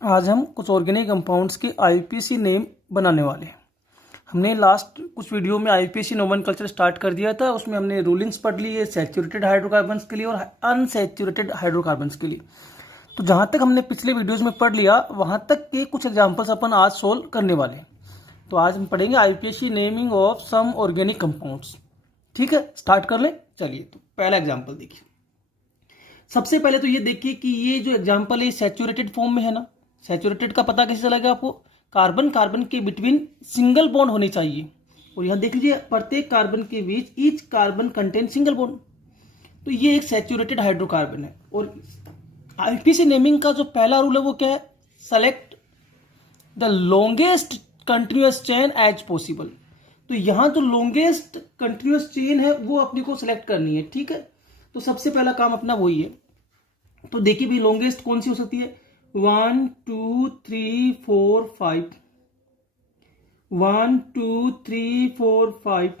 आज हम कुछ ऑर्गेनिक कंपाउंड्स के आईपीसी नेम बनाने वाले हैं। हमने लास्ट कुछ वीडियो में आईपीसी नोमेनक्लेचर स्टार्ट कर दिया था। उसमें हमने रूलिंग्स पढ़ ली है सैचुरेटेड हाइड्रोकार्बन्स के लिए और अनसैचुरेटेड हाइड्रोकार्बन्स के लिए। तो जहां तक हमने पिछले वीडियोस में पढ़ लिया वहां तक के कुछ एग्जांपल्स अपन आज सोल्व करने वाले हैं। तो आज हम पढ़ेंगे IPC naming of some organic compounds. ठीक है, स्टार्ट कर लें। चलिए, तो पहला एग्जाम्पल देखिए। सबसे पहले तो ये देखिए कि ये जो एग्जाम्पल है सैचुरेटेड फॉर्म में है ना। सैचुरेटेड का पता कैसे चलेगा आपको? कार्बन कार्बन के बिटवीन सिंगल बॉन्ड होने चाहिए, और यहां देख लीजिए प्रत्येक कार्बन के बीच each carbon contain single bond. तो ये एक सैचुरेटेड हाइड्रोकार्बन है। और आईपीसी नेमिंग का जो पहला रूल है वो क्या है? Select the longest continuous chain as possible. तो यहां जो लॉन्गेस्ट कंटिन्यूअस चेन है वो अपने को सिलेक्ट करनी है। ठीक है, तो सबसे पहला काम अपना वही है। तो देखिए भाई, लॉन्गेस्ट कौन सी हो सकती है? 1 2 3 4 5, 1 2 3 4 5,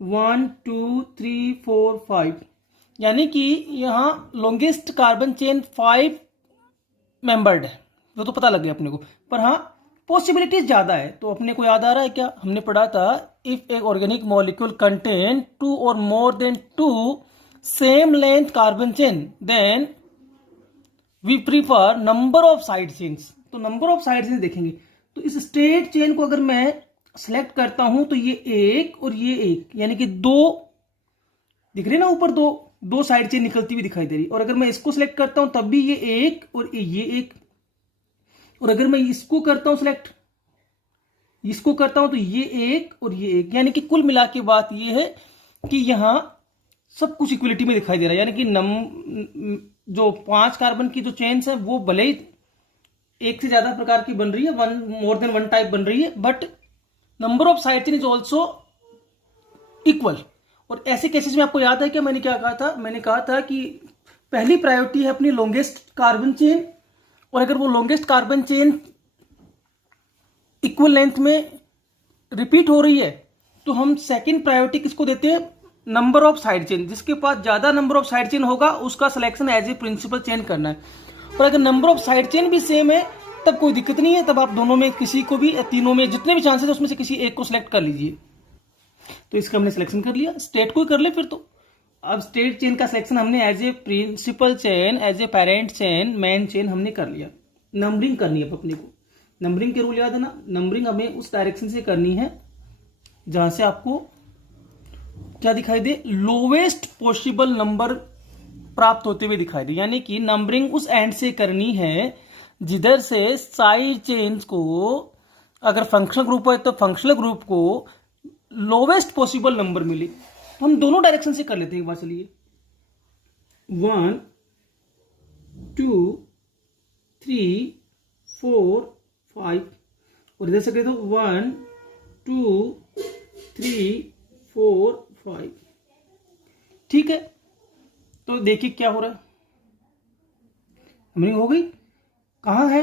1 2 3 4 5, यानी कि यहां लॉन्गेस्ट कार्बन चेन 5 मेंबर्ड है। वो तो पता लग गया अपने को, पर हाँ पॉसिबिलिटीज ज्यादा है। तो अपने को याद आ रहा है क्या हमने पढ़ा था? If a organic molecule contain 2 और more than 2 same length carbon chain then we prefer number of side chains. तो नंबर ऑफ साइड चेन्स देखेंगे। तो इस स्ट्रेट चेन को अगर मैं सिलेक्ट करता हूं तो ये एक और ये एक, यानी कि दो दिख रही ना, ऊपर दो साइड चेन निकलती हुई दिखाई दे रही। और अगर मैं इसको सिलेक्ट करता हूं तब भी ये एक और ये एक, और अगर मैं इसको करता हूं सिलेक्ट, इसको करता हूं तो ये एक और ये एक, यानी कि कुल मिला के बात ये है कि यहां सब कुछ इक्वलिटी में दिखाई दे रहा है। यानी कि जो 5 कार्बन की जो चेन्स है वो भले ही एक से ज्यादा प्रकार की बन रही है, मोर देन वन टाइप बन रही है, but number of side chain is also equal. और ऐसे केसेस में आपको याद है कि मैंने क्या कहा था? मैंने कहा था कि पहली प्रायोरिटी है अपनी लॉन्गेस्ट कार्बन चेन, और अगर वो longest carbon chain equal length में रिपीट हो रही है तो हम सेकेंड प्रायोरिटी किसको देते हैं? Number of side chain. जिसके पास ज्यादा नंबर ऑफ साइड चेन होगा उसका selection as a principal chain करना है। और अगर नंबर ऑफ साइड चेन भी सेम है तब कोई दिक्कत नहीं है, तब आप दोनों में किसी को भी, तीनों में जितने भी चांसेस है उसमें से किसी एक को सिलेक्ट कर लीजिए। तो इसका हमने सिलेक्शन कर लिया। स्टेट को ही कर ले फिर। तो अब स्टेट चेन का सिलेक्शन हमने as a principal chain, as a parent chain, main chain हमने कर लिया। नंबरिंग करनी है अपने को। नंबरिंग के रूल याद है ना? नंबरिंग हमें उस डायरेक्शन से करनी है जहां से आपको क्या दिखाई दे? लोवेस्ट पॉसिबल नंबर प्राप्त होते हुए दिखाई दे। यानी कि नंबरिंग उस एंड से करनी है जिधर से साइड चेन्स को, अगर फंक्शनल ग्रुप है तो फंक्शनल ग्रुप को लोवेस्ट पॉसिबल नंबर मिले। तो हम दोनों डायरेक्शन से कर लेते हैं एक बार। चलिए, 1 2 3 4 5, और इधर से करें तो 1 2 3 4 5। ठीक है, तो देखिए क्या हो रहा है। नंबरिंग हो गई। कहां है?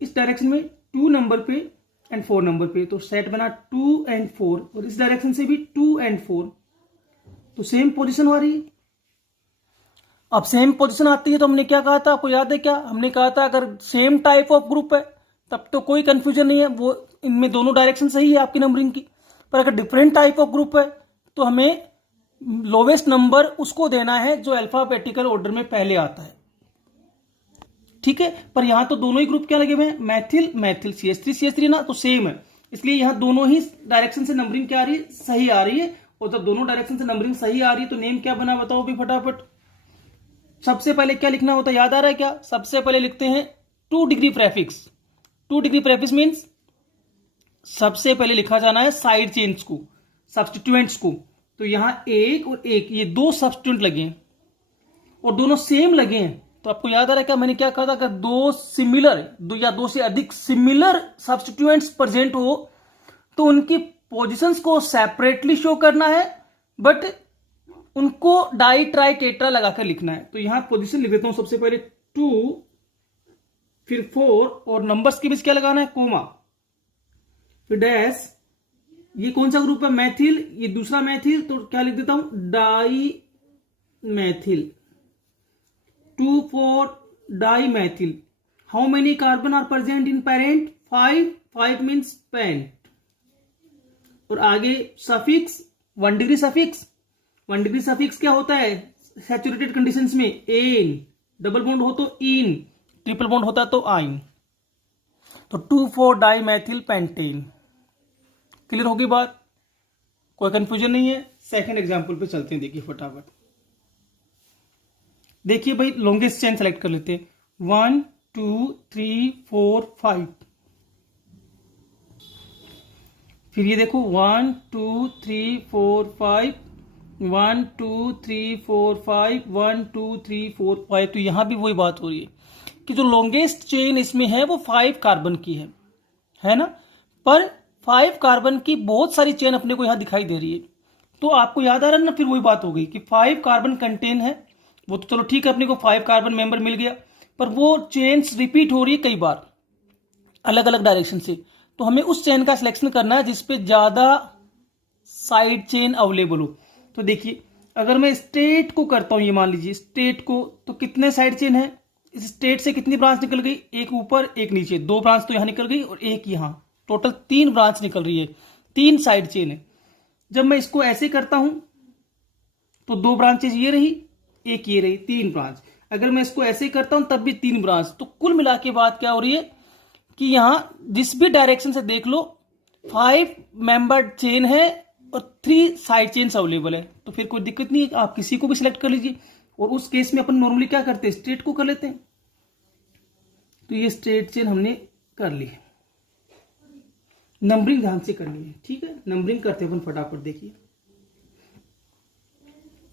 इस डायरेक्शन में 2 नंबर पे एंड 4 नंबर पे। तो सेट बना 2 एंड 4, और इस डायरेक्शन से भी 2 एंड 4। तो सेम पोजीशन आ रही है। अब सेम पोजीशन आती है तो हमने क्या कहा था? आपको याद है क्या? हमने कहा था अगर सेम टाइप ऑफ ग्रुप है तब तो कोई कंफ्यूजन नहीं है, वो इनमें दोनों डायरेक्शन सही है आपकी नंबरिंग की। पर अगर डिफरेंट टाइप ऑफ ग्रुप है तो हमें लोवेस्ट नंबर उसको देना है जो अल्फाबेटिकल ऑर्डर में पहले आता है। ठीक है, पर यहां तो दोनों ही ग्रुप क्या लगे हुए हैं? मैथिल मैथिल, CH3 CH3 ना, तो सेम है। इसलिए यहां दोनों ही डायरेक्शन से नंबरिंग क्या आ रही है? सही आ रही है। और जब दोनों डायरेक्शन से नंबरिंग सही आ रही है तो नेम क्या बना बताओ भी फटाफट। सबसे पहले क्या लिखना होता है? याद आ रहा है क्या? सबसे पहले लिखते हैं 2 degree prefix. 2 degree prefix means सबसे पहले लिखा जाना है साइड चेन्स को, सब्स्टिट्यूएंट्स को। तो यहां एक और एक, ये 2 सब्स्टिट्यूएंट लगे हैं और दोनों सेम लगे हैं। तो आपको याद आ रहा है क्या मैंने क्या कहा था? अगर 2 सिमिलर, 2 या 2 से अधिक सिमिलर सब्स्टिट्यूएंट्स प्रेजेंट हो तो उनकी पोजीशंस को सेपरेटली शो करना है, बट उनको डाई ट्राई टेट्रा लगाकर लिखना है। तो यहां पोजीशन लिख देता हूं। सबसे पहले 2, फिर 4, और नंबर्स के बीच क्या लगाना है? कोमा, फिर डैश। ये कौन सा ग्रुप है? मैथिल। ये दूसरा मैथिल, तो क्या लिख देता हूं? Dimethyl. 2 4 dimethyl. How many carbon are present in parent? 5. 5 means pent. और आगे suffix 1 degree suffix. 1 degree suffix क्या होता है सैचुरेटेड कंडीशंस में? एन. डबल बॉन्ड हो तो इन, ट्रिपल बॉन्ड होता तो आइन. तो 2,4 डाइमेथिल पेंटेन. क्लियर होगी बात? कोई कंफ्यूजन नहीं है? सेकंड एग्जांपल पे चलते हैं. देखिए फटाफट. देखिए भाई लॉन्गेस्ट चेन सेलेक्ट कर लेते हैं. 1 2 3 4 5. फिर ये देखो 1 2 3 4 5. 1 2 3 4 5. 1 2 3 4 5. तो यहां भी वही बात हो रही है कि जो लॉन्गेस्ट चेन इसमें है वो 5 कार्बन की है ना. पर 5 कार्बन की बहुत सारी चेन अपने को यहां दिखाई दे रही है. तो आपको याद आ रहा है ना, फिर वही बात हो गई कि 5 कार्बन कंटेन है. वो तो चलो ठीक है, अपने को 5 कार्बन मेंबर मिल गया, पर वो चेन्स रिपीट हो रही है कई बार अलग अलग डायरेक्शन से. तो हमें उस चेन का सिलेक्शन करना है जिसपे ज्यादा साइड चेन अवेलेबल हो. तो देखिए अगर मैं स्टेट को करता हूं, ये मान लीजिए स्टेट को, तो कितने साइड चेन है? इस स्टेट से कितनी ब्रांच निकल गई? एक ऊपर एक नीचे, 2 ब्रांच तो यहां निकल गई और एक यहां, टोटल 3 ब्रांच निकल रही है. 3 साइड चेन है. जब मैं इसको ऐसे करता हूं तो 2 ब्रांचेज ये रही, एक ये रही, 3 ब्रांच. अगर मैं इसको ऐसे करता हूं तब भी 3 ब्रांच. तो कुल मिला के बात क्या हो रही है कि यहां जिस भी डायरेक्शन से देख लो 5 मेंबर चेन है और 3 साइड चेन्स अवेलेबल है. तो फिर कोई दिक्कत नहीं है, आप किसी को भी सिलेक्ट कर लीजिए. और उस केस में अपन नॉर्मली क्या करते हैं? स्ट्रेट को कर लेते हैं. तो ये स्ट्रेट चेन हमने कर ली. नंबरिंग ध्यान से करनी है, ठीक है? नंबरिंग करते हैं अपन फटाफट. देखिए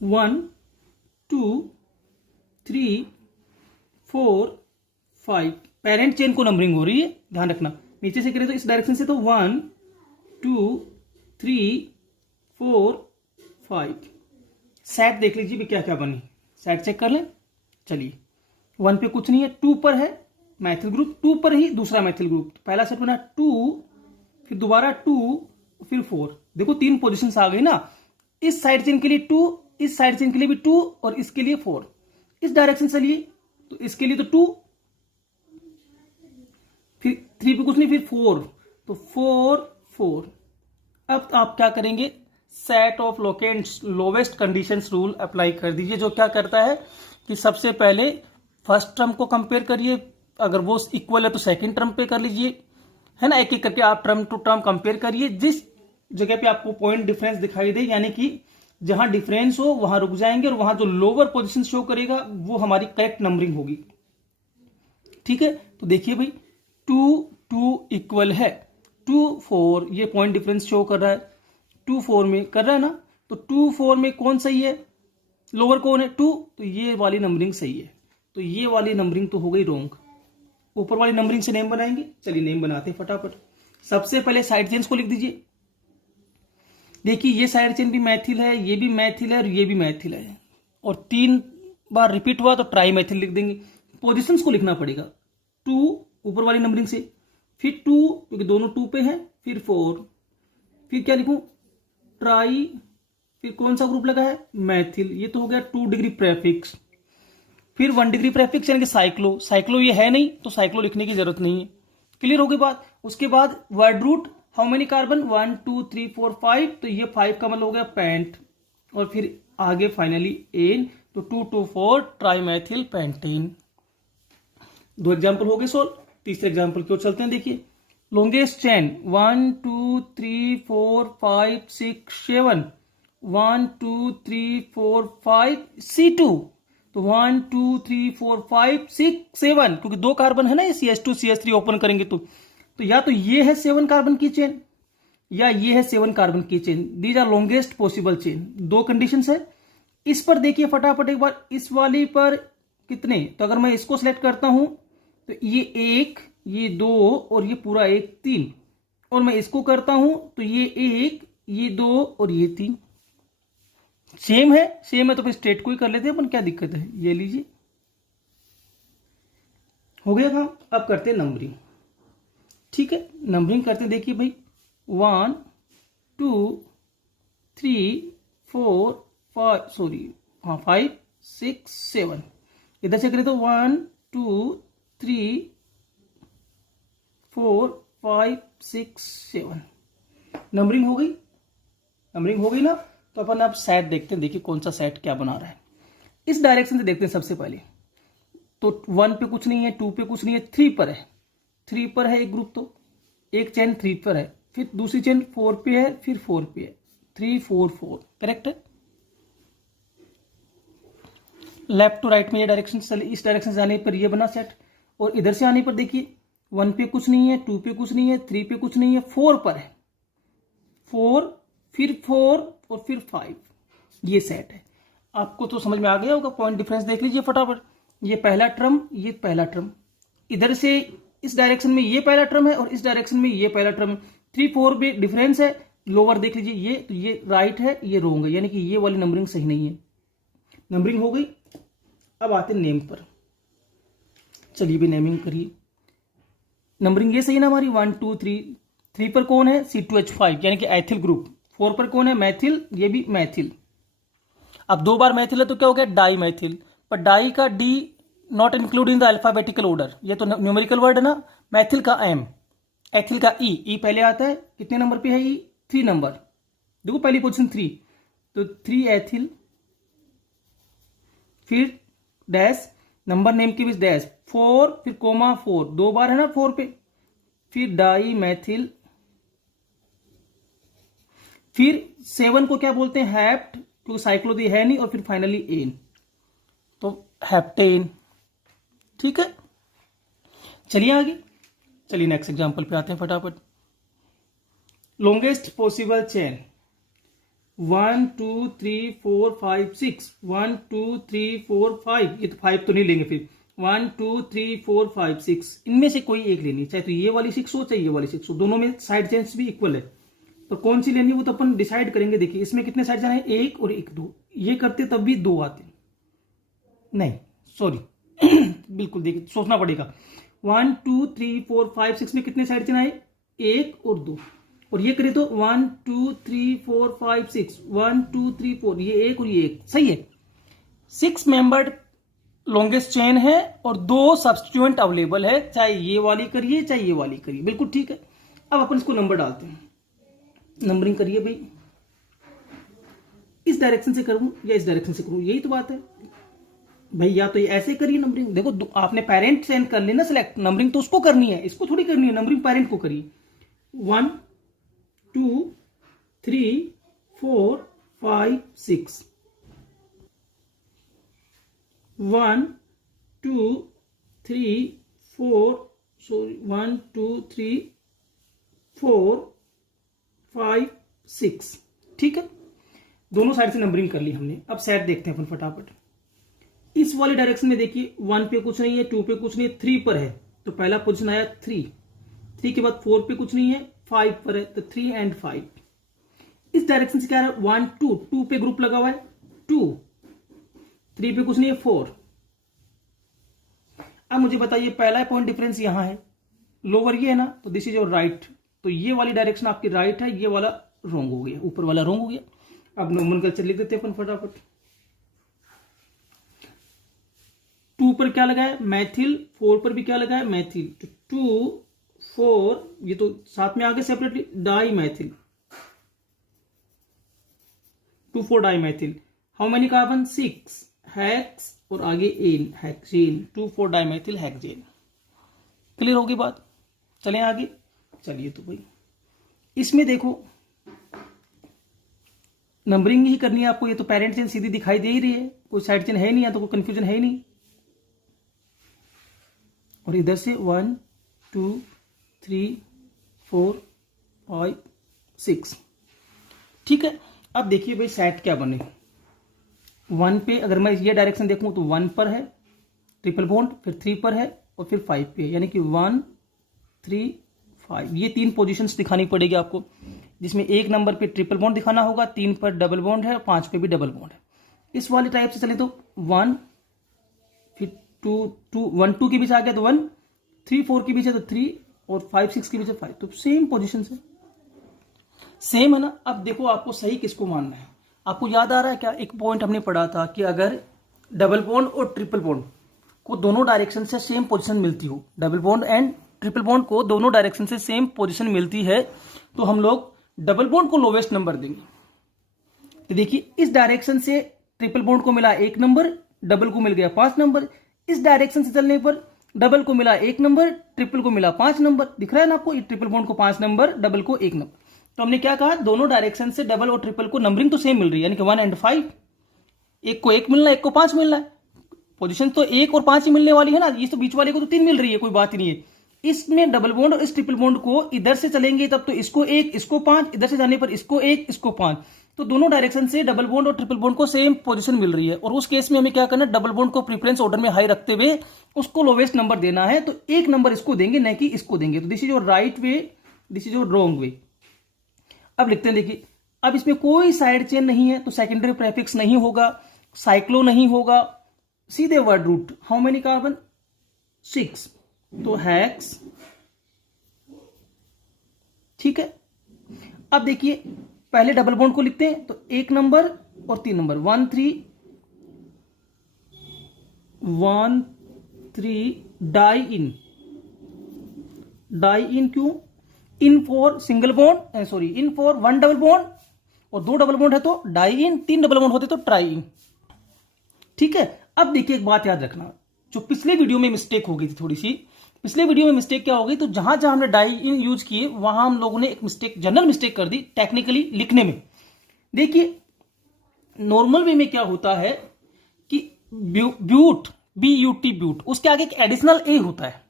1 2 3 4 5. पेरेंट चेन को नंबरिंग हो रही है, ध्यान रखना. नीचे से करें तो इस डायरेक्शन से तो 1 2 3 4 5. सेट देख लीजिए भी क्या क्या बनी. सेट चेक कर लें. चलिए 1 पे कुछ नहीं है, 2 पर है मैथिल ग्रुप, 2 पर ही दूसरा मैथिल ग्रुप. तो पहला सेट बना 2, फिर दोबारा 2, फिर 4. देखो 3 पोजीशंस आ गई ना. इस साइड चेन के लिए 2, इस साइड चेन के लिए भी 2 और इसके लिए 4. इस डायरेक्शन से लिए तो इसके लिए तो 2, फिर 3 पे कुछ नहीं, फिर 4. तो 4 4. अब आप क्या करेंगे? Set of lowest conditions rule apply कर दीजिए, जो क्या करता है कि सबसे पहले फर्स्ट टर्म को कंपेयर करिए, अगर वो इक्वल है तो सेकंड टर्म पे कर लीजिए, है ना. एक एक करके आप टर्म टू टर्म कंपेयर करिए. जिस जगह पे आपको पॉइंट डिफरेंस दिखाई दे, यानी कि जहां डिफरेंस हो वहां रुक जाएंगे, और वहां जो लोअर पोजीशन शो करेगा वो हमारी करेक्ट नंबरिंग होगी. ठीक है. तो देखिए भाई 2 2 इक्वल है 2 4, ये पॉइंट डिफरेंस शो कर रहा है 2 4 में कर रहा है ना. तो 2 4 में कौन सही है? लोअर कौन है? 2. तो ये वाली नंबरिंग सही है. तो ये वाली नंबरिंग तो हो गई रॉन्ग. ऊपर वाली नंबरिंग से नेम बनाएंगे. चलिए नेम बनाते हैं फटाफट. सबसे पहले साइड चेन्स को लिख दीजिए. देखिए ये साइड चेन भी मैथिल है, ये भी मैथिल है और ये भी मैथिल है, और 3 बार रिपीट हुआ तो ट्राई मैथिल लिख देंगे. पोजीशंस को लिखना पड़ेगा. 2 ऊपर वाली नंबरिंग से, फिर 2 क्योंकि दोनों 2 पे हैं, फिर 4, फिर क्या लिखूं? ट्राई, फिर कौन सा ग्रुप लगा है? मैथिल. ये तो हो गया 2 डिग्री प्रेफिक्स. फिर 1 डिग्री प्रेफिक्स यानी कि साइक्लो. साइक्लो ये है नहीं तो साइक्लो लिखने की जरूरत नहीं है. क्लियर हो गई बात. उसके बाद word root, how many carbon? 1 2 3 4 5. तो ये 5 का मतलब हो गया पेंट, और फिर आगे फाइनली एन. तो 2 2 4 ट्राईमेथिल पेंटेन. 2 एग्जाम्पल हो गए सोल्व. तीसरे एग्जाम्पल की ओर चलते हैं. देखिए लॉन्गेस्ट चेन 1 2 3 4 5 6 7. 1 2 3 4 5 C2. तो 1 2 3 4 5 6 7, क्योंकि 2 कार्बन है ना, ये CH2 CH3 ओपन करेंगे तो या तो ये है 7 कार्बन की चेन या ये है 7 कार्बन की chain. These are longest possible chain. 2 conditions है. इस पर देखिए फटाफट एक बार. इस वाली पर कितने? तो अगर मैं इसको सिलेक्ट करता हूं तो ये 1, ये 2 और ये पूरा 1 3. और मैं इसको करता हूं तो ये 1, ये 2 और ये 3. सेम है तो फिर स्ट्रेट को ही कर लेते हैं अपन, क्या दिक्कत है? ये लीजिए, हो गया काम. अब करते हैं नंबरिंग. ठीक है, नंबरिंग करते हैं. देखिए भाई 1 2 3 4 5 सॉरी 5 6 7. इधर से करें तो 1 2 3 4 5 6 7। नंबरिंग हो गई, नंबरिंग हो गई ना। तो अपन अब सेट देखते हैं, देखिए कौन सा सेट क्या बना रहा है। इस डायरेक्शन से देखते हैं सबसे पहले। तो 1 पे कुछ नहीं है, 2 पे कुछ नहीं है, 3 पर है। 3 पर है एक ग्रुप, तो एक चेन 3 पर है, फिर दूसरी चेन 4 पे है, फिर 4 पे है। 3 4 4 करेक्ट है। लेफ्ट टू राइट में ये डायरेक्शन चले, इस डायरेक्शन से जाने पर ये बना सेट। और इधर से आने पर देखिए 1 पे कुछ नहीं है, 2 पे कुछ नहीं है, 3 पे कुछ नहीं है, 4 पर है। 4 फिर 4 और फिर 5, ये सेट है। आपको तो समझ में आ गया होगा। पॉइंट डिफरेंस देख लीजिए फटाफट। ये पहला टर्म, ये पहला टर्म, इधर से इस डायरेक्शन में ये पहला टर्म है और इस डायरेक्शन में ये पहला टर्म है। 3 4 में डिफरेंस है। लोअर देख लीजिए, ये तो ये राइट है, ये रोंग है, यानी कि ये वाली नंबरिंग सही नहीं है। नंबरिंग हो गई। अब आते हैं नेम पर। चलिए भी नेमिंग करिए। नंबरिंग ये सही ना हमारी, 1 2 3। 3 पर कौन है, C2H5 यानी कि एथिल ग्रुप। 4 पर कौन है, मैथिल, ये भी मैथिल। अब 2 बार मैथिल है तो क्या हो गया, डाई मैथिल। पर डाई का D not include in the alphabetical order, ये तो न्यूमेरिकल वर्ड है ना। मैथिल का एम, एथिल का ई पहले आता है। कितने नंबर पे है ई, 3 नंबर। देखो पहली पोजीशन 3, तो 3 एथिल, फिर डैश, नंबर नेम के बीच डैश, 4 फिर कोमा 4, 2 बार है ना 4 पे, फिर डाई मैथिल, फिर 7 को क्या बोलते हैं, हैप्ट, क्योंकि साइक्लोदी है नहीं, और फिर फाइनली एन, तो हैप्टेन। ठीक है, चलिए आगे। चलिए नेक्स्ट एग्जांपल पे आते हैं फटाफट। लॉन्गेस्ट पॉसिबल चेन 1 2 3 4 5 6, 1 2 3 4 5, ये तो 5 तो नहीं लेंगे, फिर 1 2 3 4 5 6, इनमें से कोई एक लेनी, चाहे तो ये वाली 6 हो चाहे ये वाली 6 हो, दोनों में साइड चेन्स भी इक्वल है। तो कौन सी लेनी है वो तो अपन डिसाइड करेंगे। देखिए इसमें कितने साइड चेन है, 1 और 1 2, ये करते तब भी 2 आते, नहीं सॉरी बिल्कुल देखिए सोचना पड़ेगा। 1 2 3 4 5 6 में कितने साइड चेन आए, 1 और 2, और ये करें तो 1 2 3 4 5 6, 1 2 3 4, ये 1 और ये 1, सही है। 6 मेंबर्ड लॉन्गेस्ट चेन है और 2 सब्स्टिट्यूएंट अवेलेबल है, चाहे ये वाली करिए चाहे ये वाली करिए, बिल्कुल ठीक है। अब अपन इसको नंबर डालते हैं। नंबरिंग करिए भाई, इस डायरेक्शन से करूं या इस डायरेक्शन से करूं, यही तो बात है भाई। या तो ये ऐसे करिए नंबरिंग, देखो आपने पेरेंट सेंड कर लेना सिलेक्ट, नंबरिंग तो उसको करनी है, इसको थोड़ी करनी है। नंबरिंग पेरेंट को करिए। 1 2 3 4 5 6, 1 2 3 4, सॉरी 1 2 3 4 5 6, ठीक है। दोनों साइड से नंबरिंग कर ली हमने। अब सेट देखते हैं अपन फटाफट। इस वाली डायरेक्शन में देखिए 1 पे कुछ नहीं है, 2 पे कुछ नहीं है, 3 पर है, तो पहला पोजीशन आया 3। 3 के बाद 4 पे कुछ नहीं है, 5 पर है, तो 3 एंड 5। इस डायरेक्शन से क्या है, 1 2, 2 पे ग्रुप लगा हुआ है 2, 3 पे कुछ नहीं है 4। अब मुझे बताइए पहला पॉइंट डिफरेंस यहां है, लोअर ये है ना, तो दिस इज योर राइट, तो ये वाली डायरेक्शन आपकी राइट है, ये वाला रॉन्ग हो गया, ऊपर वाला रॉन्ग हो गया। अब नोमेनक्लेचर लिख देते हैं अपन फटाफट। 2 पर क्या लगा है, मैथिल, 4 पर भी क्या लगा है, मैथिल, तो 2 4, ये तो साथ में आगे separately, dimethyl, 2 4 dimethyl. How many carbon, 6, hex और आगे ane, hexane, 2 4 dimethyl hexane. Clear होगी बात, चलें आगे। चलिए तो भाई इसमें देखो नंबरिंग ही करनी है आपको, ये तो पेरेंट चेन सीधी दिखाई दे ही रही है, कोई साइड चेन है ही नहीं, तो कोई कंफ्यूजन है ही नहीं। और इधर से 1 2 3 4 5 6, ठीक है। अब देखिए भाई सेट क्या बने। 1 पे अगर मैं ये डायरेक्शन देखूं तो 1 पर है ट्रिपल बॉन्ड, फिर 3 पर है और फिर 5 पे, यानी कि 1 3 5, ये 3 पोजीशंस दिखानी पड़ेगी आपको, जिसमें 1 नंबर पे ट्रिपल बॉन्ड दिखाना होगा, 3 पर डबल बॉन्ड है, 5 पे भी डबल बॉन्ड है। इस वाली टाइप से चले तो 1 फिर 2 2 1 2 के बीच आ गया तो 1, 3 4 के बीच है तो 3, और 5 6 के बीच है 5, तो सेम पोजीशन से सेम है ना। अब देखो आपको सही किसको मानना है। आपको याद आ रहा है क्या, एक पॉइंट हमने पढ़ा था कि अगर डबल बॉन्ड और ट्रिपल बॉन्ड को दोनों डायरेक्शन से सेम पोजीशन मिलती हो, double bond and triple bond को दोनों डायरेक्शन से सेम पोजीशन मिलती है तो हम लोग डबल बॉन्ड को लोवेस्ट नंबर देंगे। तो देखिए इस डायरेक्शन से ट्रिपल बॉन्ड को मिला 1 नंबर, डबल को मिल गया 5 नंबर। इस डायरेक्शन से चलने पर डबल को मिला 1 नंबर, ट्रिपल को मिला 5 नंबर। दिख रहा है ना आपको, ट्रिपल बॉन्ड को 5 नंबर, डबल को 1 नंबर। तो हमने क्या कहा, दोनों डायरेक्शन से डबल और ट्रिपल को नंबरिंग तो सेम मिल रही है, यानी कि 1 and 5। एक को 1 मिलना है, एक को 5 मिलना है। पोजीशन तो 1 और 5 ही मिलने वाली है ना, ये तो बीच वाले को तो 3 मिल रही है, कोई बात ही नहीं है। इसमें डबल बॉन्ड और इस ट्रिपल बॉन्ड को इधर से चलेंगे तब तो इसको 1, इसको 5, इधर से जाने पर इसको 1, इसको 5। तो दोनों डायरेक्शन से डबल बॉन्ड और ट्रिपल बॉन्ड को सेम पोजीशन मिल रही है। और उस केस में हमें क्या करना है, डबल बॉन्ड को प्रीफरेंस ऑर्डर में हाई रखते हुए उसको लोवेस्ट नंबर देना है। तो 1 नंबर इसको देंगे, न कि इसको देंगे। तो this is your right way, this is your wrong way. अब लिखते हैं, देखिए अब इसमें कोई साइड चेन नहीं है तो सेकेंडरी प्रेफिक्स नहीं होगा, साइक्लो नहीं होगा, सीधे word root. How many carbon, 6, तो हेक्स। ठीक है, अब देखिए पहले डबल बॉन्ड को लिखते हैं तो 1 नंबर और 3 नंबर, 1 3 डाई इन। डाई इन क्यों, in for single bond, sorry in for 1 double bond, और 2 डबल बॉन्ड है तो डाई इन, 3 डबल बॉन्ड होते तो ट्राई इन। ठीक है, अब देखिए एक बात याद रखना, जो पिछले वीडियो में मिस्टेक हो गई थी थोड़ी सी। पिछले वीडियो में मिस्टेक क्या हो गई, तो जहां जहां हमने डाई इन यूज किए वहां हम लोगों ने एक मिस्टेक, जनरल मिस्टेक कर दी टेक्निकली लिखने में। देखिए नॉर्मल वे में क्या होता है कि ब्यूट, BUT ब्यूट, उसके आगे एक एडिशनल ए होता है।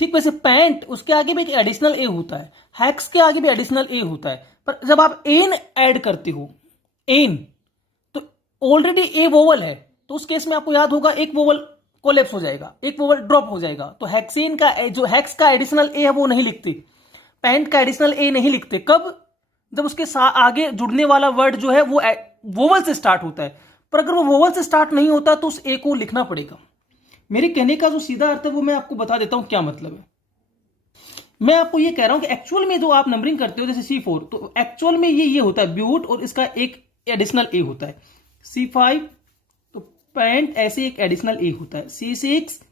ठीक वैसे पैंट, उसके आगे भी एक एडिशनल ए होता है, हैक्स के आगे भी एडिशनल ए होता है। पर जब आप एन ऐड करते हो, एन, तो ऑलरेडी ए वोवल है, तो उस केस में आपको याद होगा एक वोवल कोलैप्स हो जाएगा, एक वोवल ड्रॉप हो जाएगा। तो हेक्सेन का जो हेक्स का एडिशनल ए है वो नहीं लिखते, पैंट का एडिशनल ए नहीं लिखते। कब, जब उसके आगे जुड़ने वाला वर्ड जो है वो वोवल से स्टार्ट होता है। पर अगर वो वोवल से स्टार्ट नहीं होता तो उस ए को लिखना पड़ेगा। मेरे कहने का जो सीधा अर्थ है वो मैं आपको बता देता हूं क्या मतलब है। मैं आपको ये कह रहा हूं कि एक्चुअल में जो आप नंबरिंग करते हो जैसे C4, तो एक्चुअल में ये होता है ब्यूट और इसका एक एडिशनल ए होता है। C5 तो पैंट, ऐसे एक एडिशनल ए होता है। C6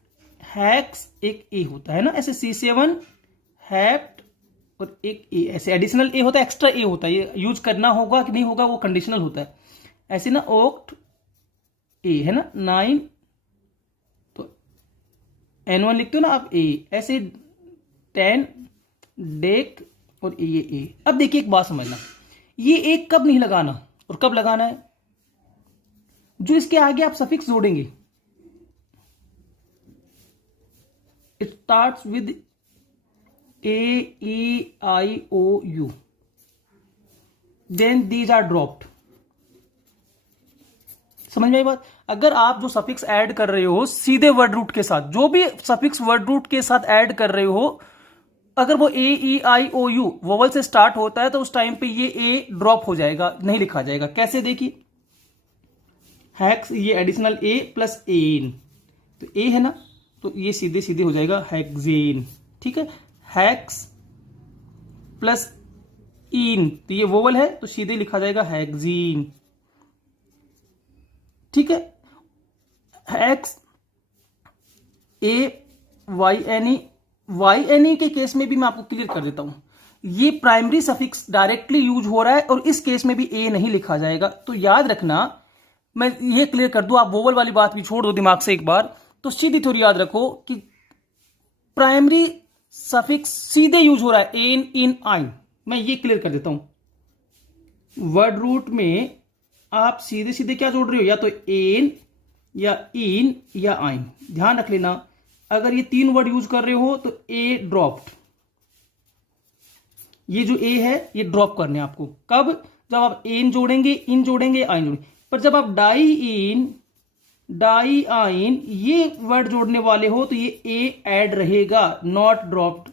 हैक्स, एक ए होता है ना, ऐसे C7 हैप्ट और एक ए, ऐसे एडिशनल ए होता है, एक्स्ट्रा ए होता है। ये यूज करना होगा कि नहीं होगा वो कंडीशनल होता है। ऐसे ना ओक्ट ए है ना, 9 तो N1 लिखते हो ना आप ए, ऐसे 10 डेक और ये ए। अब देखिए एक बात समझना, ये एक कब नहीं लगाना और कब लगाना है, जो इसके आगे आप सफिक्स जोड़ेंगे, it starts with AEIOU, then these are dropped. समझ में आई बात। अगर आप जो सफिक्स ऐड कर रहे हो सीधे वर्ड रूट के साथ, जो भी सफिक्स वर्ड रूट के साथ ऐड कर रहे हो, अगर वो AEIOU वोवल से स्टार्ट होता है तो उस टाइम पे ये ए ड्रॉप हो जाएगा, नहीं लिखा जाएगा। कैसे, देखिए हैक्स, ये एडिशनल ए प्लस एन, तो ए है ना, तो ये सीधे सीधे हो जाएगा हेक्सेन। ठीक है, हैक्स प्लस इन, तो ये वोवल है तो सीधे लिखा जाएगा हेक्सीन। ठीक है, हैक्स YNE के केस में भी मैं आपको क्लियर कर देता हूं, ये प्राइमरी सफिक्स डायरेक्टली यूज हो रहा है और इस केस में भी ए नहीं लिखा जाएगा। तो याद रखना, मैं ये क्लियर कर दूं, आप वोवल वाली बात भी छोड़ दो दिमाग से एक बार, तो सीधी थोड़ी याद रखो कि प्राइमरी सफिक्स सीधे यूज हो रहा है एन, इन, आइन। मैं ये क्लियर कर देता हूं, वर्ड रूट में आप सीधे सीधे क्या जोड़ रहे हो, या तो एन या इन या आइन। ध्यान रख लेना, अगर ये 3 वर्ड यूज कर रहे हो तो ए ड्रॉप्ड, ये जो ए है ये ड्रॉप करने आपको। कब, जब आप एन जोड़ेंगे, इन जोड़ेंगे, आइन जोड़ेंगे। पर जब आप डाई इन, डाई आइन ये वर्ड जोड़ने वाले हो तो ये ए ऐड रहेगा, नॉट ड्रॉप्ड।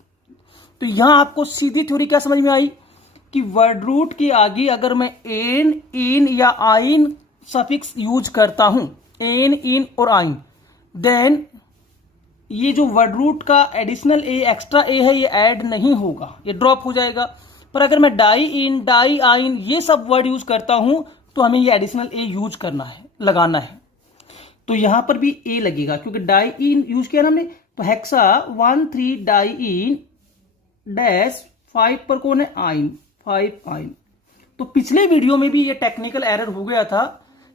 तो यहां आपको सीधी थ्योरी क्या समझ में आई कि वर्ड रूट के आगे अगर मैं एन, इन या आइन सफिक्स यूज करता हूं, एन, इन और आइन, देन ये जो वर्ड रूट का एडिशनल ए, एक्स्ट्रा ए है, ये ऐड नहीं होगा, ये ड्रॉप हो जाएगा। पर अगर मैं डाई इन, डाई आइन ये सब वर्ड यूज करता हूं तो हमें ये एडिशनल ए यूज करना है, लगाना है। तो यहां पर भी ए लगेगा क्योंकि डाई इन यूज किया ना हमने, तो हेक्सा 1 3 डाई इन डैश 5 पर कौन है, आइन, 5 आइन। तो पिछले वीडियो में भी ये टेक्निकल एरर हो गया था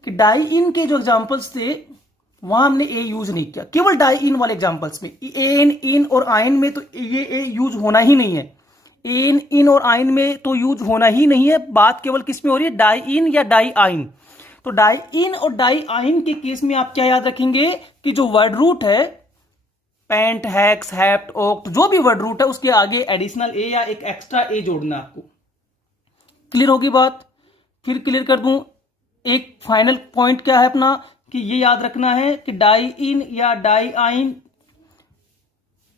कि डाई इन के जो एग्जांपल्स थे वहां हमने ए यूज नहीं किया, केवल डाई इन वाले एग्जांपल्स में। एन, इन और आइन में तो ये ए यूज होना ही नहीं है। एन, इन और आइन में तो यूज होना ही नहीं है। बात केवल किस में हो रही है, डाई इन या डाई आइन। तो डाई इन और डाई आइन के केस में आप क्या याद रखेंगे कि जो वर्ड रूट है, पेंट, हैक्स, हैप्ट, ओक्ट, जो भी वर्ड रूट है उसके आगे एडिशनल ए या एक एक्स्ट्रा ए जोड़ना आपको। क्लियर होगी बात? फिर क्लियर कर दूं, एक फाइनल पॉइंट क्या है अपना कि ये याद रखना है कि डाई इन या डाई आइन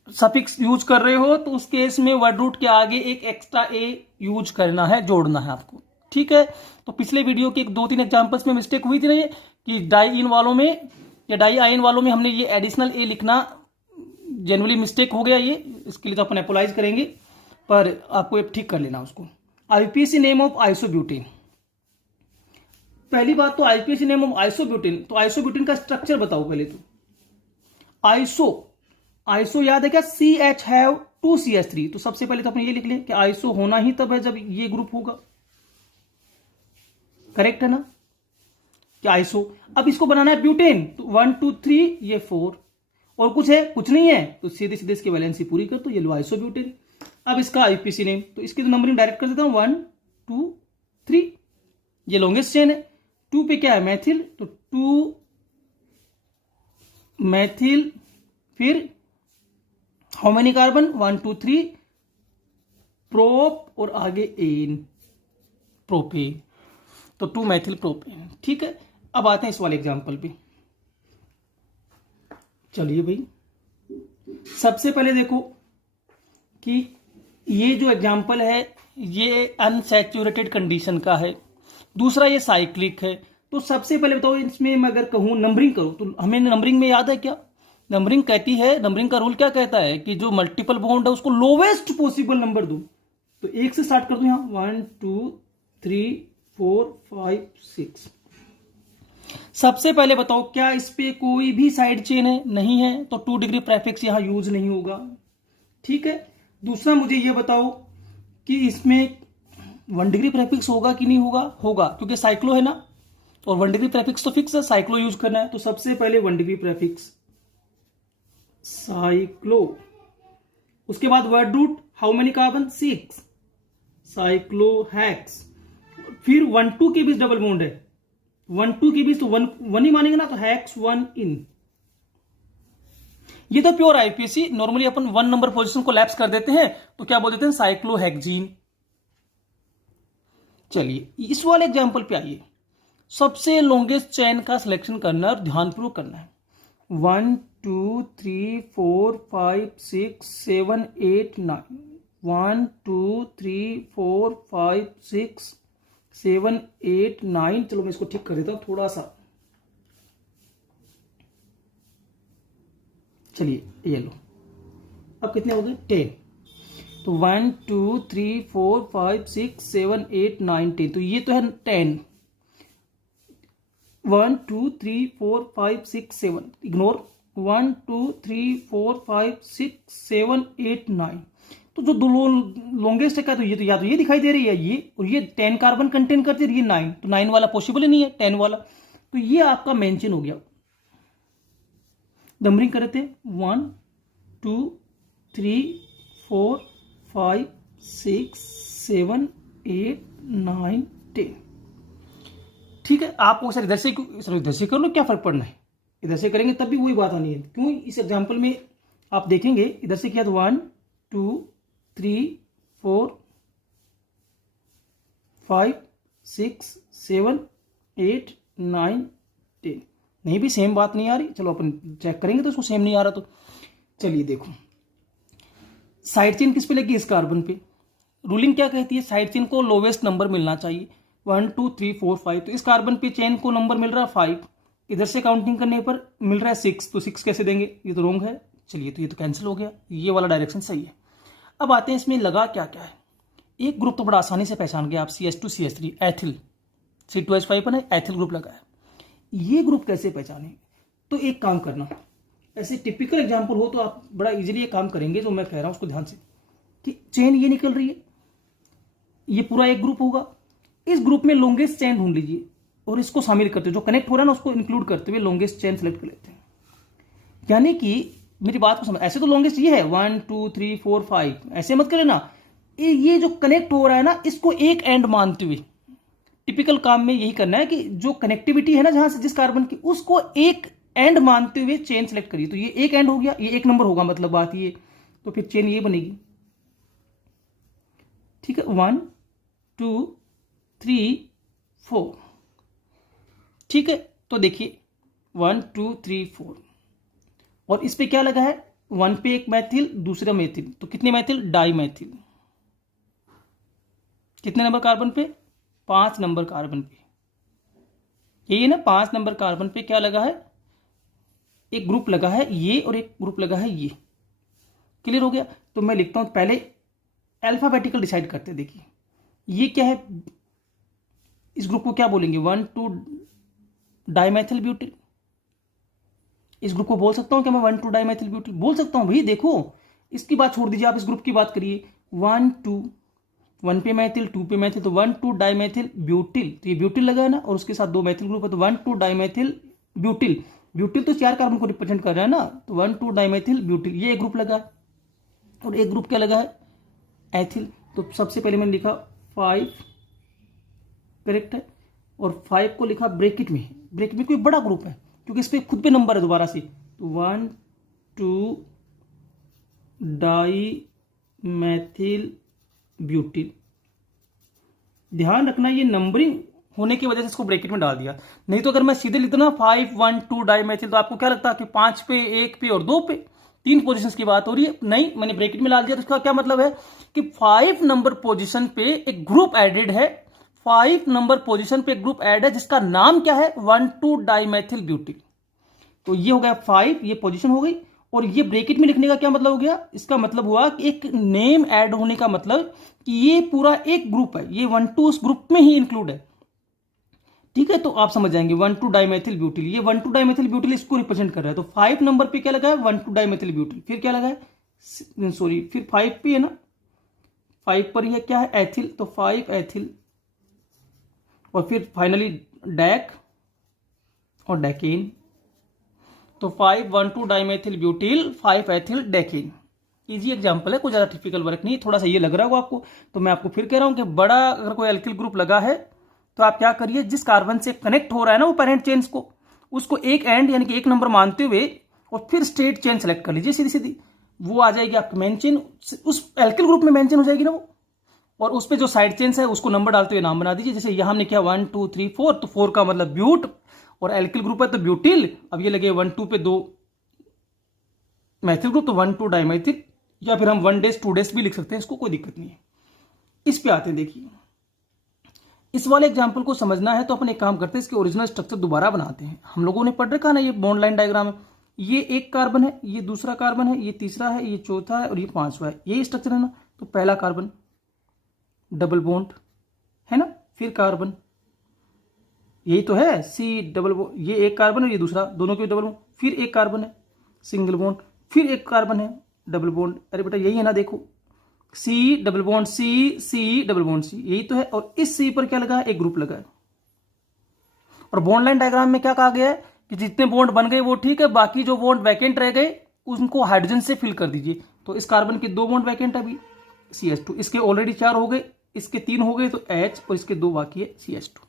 सफिक्स यूज कर रहे हो तो उस केस में वर्ड रूट के आगे एक एक्स्ट्रा ए यूज करना है, जोड़ना है आपको। ठीक है, तो पिछले वीडियो के 2-3 एग्जांपल्स में मिस्टेक हुई थी ना ये, कि डाई इन वालों में या डाई आइन वालों में हमने ये एडिशनल ए लिखना जनरली मिस्टेक हो गया। ये इसके लिए तो अपन अपोलाइज करेंगे, पर आपको ठीक कर लेना उसको। IUPAC name of isobutane. पहली बात तो आईपीएसी नेम ऑफ आइसोब्यूटेन, तो आइसोब्यूटेन का स्ट्रक्चर बताओ पहले तो। आइसो याद है क्या, CH हैव 2CH3। तो सबसे पहले तो अपन ये लिख लें कि आइसो होना ही तब है जब ये ग्रुप होगा। करेक्ट है ना कि आइसो। अब इसको बनाना है ब्यूटेन, तो 1 2 3 ये 4 और कुछ है, कुछ नहीं है, तो सीधे सीधे इसकी वैलेंसी पूरी कर, तो ये लो आइसोब्यूटेन। अब इसका आईपीसी नेम, तो इसकी तो नंबरिंग डायरेक्ट कर देता हूं, 1 2 3। ये लॉन्गेस्ट चेन है। 2 पे क्या है, मैथिल, तो 2 मैथिल, फिर हाउ मेनी कार्बन, 1 2 3 प्रोप और आगे एन, प्रोपेन, तो 2 मैथिल प्रोपेन। ठीक है, अब आते हैं इस वाले एग्जांपल पे। चलिए भाई, सबसे पहले देखो कि ये जो एग्जांपल है ये अनसैचुरेटेड कंडीशन का है, दूसरा ये साइक्लिक है। तो सबसे पहले बताओ इसमें मैं अगर कहूं नंबरिंग करो, तो हमें नंबरिंग में याद है क्या, नंबरिंग कहती है, नंबरिंग का रूल क्या कहता है कि जो मल्टीपल बॉन्ड है उसको लोवेस्ट पॉसिबल नंबर दो। तो 1 से स्टार्ट कर दो, यहां 1 2 3 4 5 6। सबसे पहले बताओ क्या इस पे कोई भी साइड चेन है, नहीं है, तो 2 डिग्री प्रेफिक्स यहां यूज नहीं होगा। ठीक है, दूसरा मुझे यह बताओ कि इसमें 1 डिग्री प्रेफिक्स होगा कि नहीं होगा, होगा, क्योंकि साइक्लो है ना, और 1 डिग्री प्रेफिक्स तो फिक्स है, साइक्लो यूज करना है। तो सबसे पहले 1 डिग्री प्रेफिक्स साइक्लो, उसके बाद word root how many carbon 6 cyclo hex, फिर 1 2 के बीच डबल बॉन्ड है, 1 2 के बीच तो 1 ही मानेंगे ना, तो हैक्स 1 इन। ये तो प्योर आईपीएसी, नॉर्मली अपन 1 नंबर पोजीशन को लैप्स कर देते हैं तो क्या बोल देते हैं, साइक्लोहेक्जीन। चलिए इस वाले एग्जांपल पे आइए। सबसे लॉन्गेस्ट चेन का सिलेक्शन करना और ध्यानपूर्वक करना है। 1 2 3 4 5 6 7 8 9, 1 2 3 4 5 6 7 8 9। चलो मैं इसको ठीक कर देता हूं थोड़ा सा। चलिए ये लो, अब कितने हो गए, 10। तो 1 2 3 4 5 6 7 8 9 10, तो ये तो है 10। 1 2 3 4 5 6 7, इग्नोर, 1 2 3 4 5 6 7 8 9। तो जो दो लॉन्गेस्ट है क्या, तो ये तो या तो ये दिखाई दे रही है ये, और ये 10 कार्बन कंटेन करती है, ये 9, तो 9 वाला पॉसिबल ही नहीं है, 10 वाला। तो ये आपका मेंशन हो गया। नंबरिंग कर रहे थे 1 2 3 4 5 6 7 8 9 10। ठीक है, आपको सर इधर से कर लो, क्या फर्क पड़ना है, इधर से करेंगे तब भी वही बात आनी है। क्यों, इस एग्जांपल में आप देखेंगे इधर से किया तो 1 2 3 4 5 6 7 8 9 10। नहीं भी सेम बात नहीं आ रही, चलो अपन चेक करेंगे तो उसको सेम नहीं आ रहा। तो चलिए देखो, साइड चेन किस पे लगी, इस कार्बन पे। रूलिंग क्या कहती है, साइड चेन को लोवेस्ट नंबर मिलना चाहिए, 1 2 3 4 5। तो इस कार्बन पे चेन को नंबर मिल रहा है 5, इधर से काउंटिंग करने पर मिल रहा है 6, तो 6 कैसे देंगे, ये तो रॉन्ग है। चलिए तो ये तो कैंसिल हो गया, ये वाला डायरेक्शन सही है। अब आते हैं इसमें लगा क्या क्या है। एक ग्रुप तो बड़ा आसानी से पहचान गया आप, CH2CH3 एथिल, C2H5 पर एथिल ग्रुप लगा है। ये ग्रुप कैसे पहचाने, तो एक काम करना, ऐसे टिपिकल एग्जाम्पल हो तो आप बड़ा इजीली ये काम करेंगे जो मैं कह रहा हूं उसको ध्यान से। कि चेन ये निकल रही है, ये पूरा एक ग्रुप होगा, इस ग्रुप में लॉन्गेस्ट चेन ढूंढ लीजिए और इसको शामिल करते जो कनेक्ट हो रहा है ना उसको इंक्लूड करते हुए लॉन्गेस्ट चेन सेलेक्ट कर लेते हैं। यानी कि मेरी बात को समझ, ऐसे तो लॉन्गेस्ट ये है 1 2 3 4 5, ऐसे मत करे ना, ये जो कनेक्ट हो रहा है ना इसको एक एंड मानते हुए, टिपिकल काम में यही करना है कि जो कनेक्टिविटी है ना जहां से जिस कार्बन की, उसको एक एंड मानते हुए चेन सेलेक्ट करिए। तो ये एक एंड हो गया, ये एक नंबर होगा, मतलब बात ये, तो फिर चेन ये बनेगी। ठीक है, 1 2 3 4। ठीक है, तो देखिए 1 2 3 4, और इस पे क्या लगा है, 1 पे एक मैथिल, दूसरा मैथिल, तो कितने मैथिल, डाई मैथिल। कितने नंबर कार्बन पे, 5 नंबर कार्बन पे, यही है ना, 5 नंबर कार्बन पे क्या लगा है, एक ग्रुप लगा है ये और एक ग्रुप लगा है ये। क्लियर हो गया। तो मैं लिखता हूं, पहले अल्फाबेटिकल डिसाइड करते हैं। देखिए ये क्या है, इस ग्रुप को क्या बोलेंगे, 1 2 डाइमेथिल ब्यूटिल। इस ग्रुप को बोल सकता हूं क्या मैं, 1 2 डाइमेथिल ब्यूटिल बोल सकता हूं भाई। देखो इसकी बात छोड़ दीजिए, आप इस ग्रुप की बात करिए, 1 2, 1 पे मैथिल, 2 पे मैथिल, तो 1 2 डाइमेथिल ब्यूटिल, तो ये ब्यूटिल लगा है ना, और उसके साथ 2 मैथिल ग्रुप है, तो 1 2 डाइमेथिल ब्यूटिल। ब्यूटिल तो 4 कार्बन को रिप्रेजेंट कर रहा है ना, तो 1 2 डाइमेथिल ब्यूटिल, ये एक ग्रुप लगा है। और एक ग्रुप क्या लगा है, एथिल। तो सबसे पहले मैंने लिखा 5, करेक्ट है, और 5 को लिखा ब्रैकेट में, ब्रैकेट में कोई बड़ा ग्रुप है क्योंकि इस पे खुद पे नंबर है दोबारा से, तो 1 2 डाइमेथिल ब्यूटिल। ध्यान रखना ये नंबरिंग होने की वजह से इसको ब्रैकेट में डाल दिया, नहीं तो अगर मैं सीधे लिखता ना 5 1 2 डाइमेथिल, तो आपको क्या लगता है कि 5 पे, 1 पे और 2 पे, 3 पोजीशंस की बात हो रही है। नहीं, मैंने ब्रैकेट में डाल दिया, तो इसका क्या मतलब है कि 5 नंबर पोजीशन पे एक ग्रुप एडेड है, 5 नंबर पोजीशन पे एक ग्रुप ऐड है जिसका नाम क्या है, 1 2 डाइमेथिल ब्यूटिल। तो ये हो गया 5, ये पोजीशन हो गई। और ये ब्रैकेट में लिखने का क्या मतलब हो गया, इसका मतलब हुआ कि एक नेम ऐड होने का मतलब कि ये पूरा एक ग्रुप है, ये 1 2 उस ग्रुप में ही इंक्लूड है। ठीक है, तो आप समझ जाएंगे 1 2 डाइमेथिल ब्यूटिल, ये 1 2 डाइमेथिल ब्यूटिल इसको रिप्रेजेंट कर रहा है। तो 5 नंबर पे क्या लगा है, 1 2 डाइमेथिल ब्यूटिल। फिर क्या लगा है, सॉरी, फिर 5 पे है ना, 5 पर यह क्या है, एथिल, तो 5 एथिल, और फिर फाइनली डैक और डैकेन। तो 5 1 2 dimethyl butyl, 5 ethyl decane. Easy example है, कोई ज्यादा टिपिकल वर्क नहीं, थोड़ा सा ये लग रहा होगा आपको। तो मैं आपको फिर कह रहा हूं कि बड़ा अगर कोई एल्किल ग्रुप लगा है तो आप क्या करिए, जिस कार्बन से कनेक्ट हो रहा है ना वो पेरेंट चेन्स को, उसको एक एंड यानी कि एक नंबर मानते हुए और फिर स्ट्रेट चेन सेलेक्ट कर लीजिए सीधी सीधी, वो आ जाएगी आपकी मेन चेन, उस एल्किल ग्रुप में मेन चेन हो जाएगी ना वो। और उस पे जो साइड चेन्स है उसको नंबर डालते हुए नाम बना दीजिए। जैसे यहां हमने किया 1 2 3 4, तो 4 का मतलब ब्यूट, और एल्किल ग्रुप है तो ब्यूटिल। अब ये लगे 1 2 पे 2 मैथिल ग्रुप, तो 1 2 डाइमेथिल, या फिर हम 1 डेज 2 डेज भी लिख सकते हैं, इसको कोई दिक्कत नहीं है। इस पे आते हैं, देखिए इस वाले एग्जाम्पल को समझना है तो अपन एक काम करते हैं, इसके ओरिजिनल स्ट्रक्चर दोबारा बनाते हैं। हम लोगों ने पढ़ रखा ना, ये बॉन्ड लाइन डायग्राम है, ये एक कार्बन है, ये दूसरा कार्बन है, ये तीसरा है, ये चौथा है और ये पांचवा है, यही स्ट्रक्चर है ना। तो पहला कार्बन डबल बॉन्ड है ना, फिर कार्बन, यही तो है, सी डबल बॉन्ड, ये एक कार्बन है, ये दूसरा, दोनों के डबल बॉन्ड, फिर एक कार्बन है सिंगल बॉन्ड, फिर एक कार्बन है डबल बॉन्ड। अरे बेटा यही है ना, देखो C double bond C, C double bond C, यही तो है। और इस सी पर क्या लगा है, एक ग्रुप लगा है। और बॉन्ड लाइन डायग्राम में क्या कहा गया है कि जितने बॉन्ड बन गए वो ठीक है, बाकी जो बॉन्ड वैकेंट रह गए उनको हाइड्रोजन से फिल कर दीजिए। तो इस कार्बन के 2 बॉन्ड वैकेंट है अभी, CH2, इसके ऑलरेडी 4 हो गए, इसके 3 हो गए, तो H, और इसके 2 बाकी है, CH2।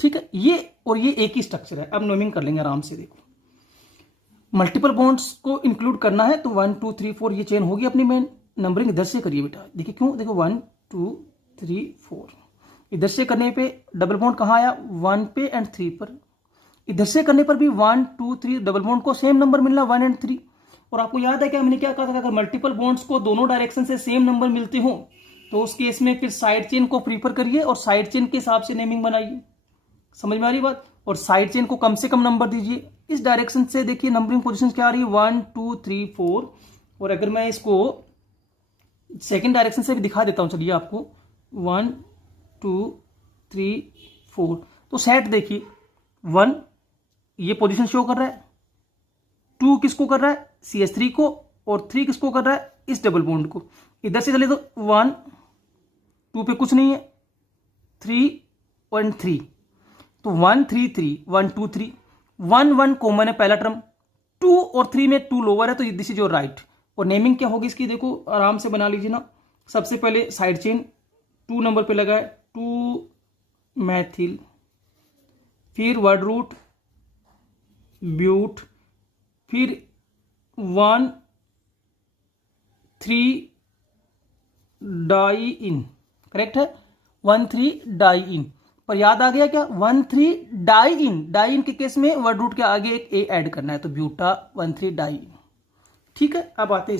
ठीक है, ये और ये एक ही स्ट्रक्चर है। अब नेमिंग कर लेंगे आराम से। देखो मल्टीपल बॉन्ड्स को इंक्लूड करना है तो 1 2 3 4 ये चेन होगी अपनी मेन। नंबरिंग इधर से करिए बेटा, देखिए क्यों, देखो 1 2 3 4, इधर से करने पे डबल बॉन्ड कहाँ आया, 1 पे एंड 3 पर। इधर से करने पर भी 1 2 3 डबल बॉन्ड को सेम नंबर मिलना, 1 एंड 3। और आपको याद है क्या मैंने क्या कहा था, अगर मल्टीपल बॉन्ड्स को दोनों डायरेक्शन से सेम नंबर मिलते हो तो उस केस में फिर साइड चेन को प्रीफर करिए और साइड चेन के हिसाब से नेमिंग बनाइए। समझ में आ रही बात। और साइड चेन को कम से कम नंबर दीजिए। इस डायरेक्शन से देखिए नंबरिंग पोजीशन क्या आ रही है, 1 2 3 4। और अगर मैं इसको सेकेंड डायरेक्शन से भी दिखा देता हूं, चलिए आपको, 1 2 3 4। तो सेट देखिए, 1 ये पोजीशन शो कर रहा है, 2 किसको कर रहा है, CH3 को, और 3 किसको कर रहा है, इस डबल बॉन्ड को। इधर से चले तो 1 2 पे कुछ नहीं है, 3 1 3, तो 1 3 3 1 2 3, 1 1 कॉमन है पहला टर्म, 2 और 3 में 2 लोअर है, तो दिस इज योर राइट। और नेमिंग क्या होगी इसकी, देखो आराम से बना लीजिए ना। सबसे पहले साइड चेन 2 नंबर पे लगा है, 2 मैथिल, फिर वर्ड रूट ब्यूट, फिर 1 3 डाई इन, करेक्ट है, 1 3 डाई इन। पर याद आ गया क्या, 1 3 डाई इन, डाई इन के केस में वर्ड रूट के आगे एक ए ऐड करना है, तो ब्यूटा 1 3 डाई इन। ठीक है, अब आते हैं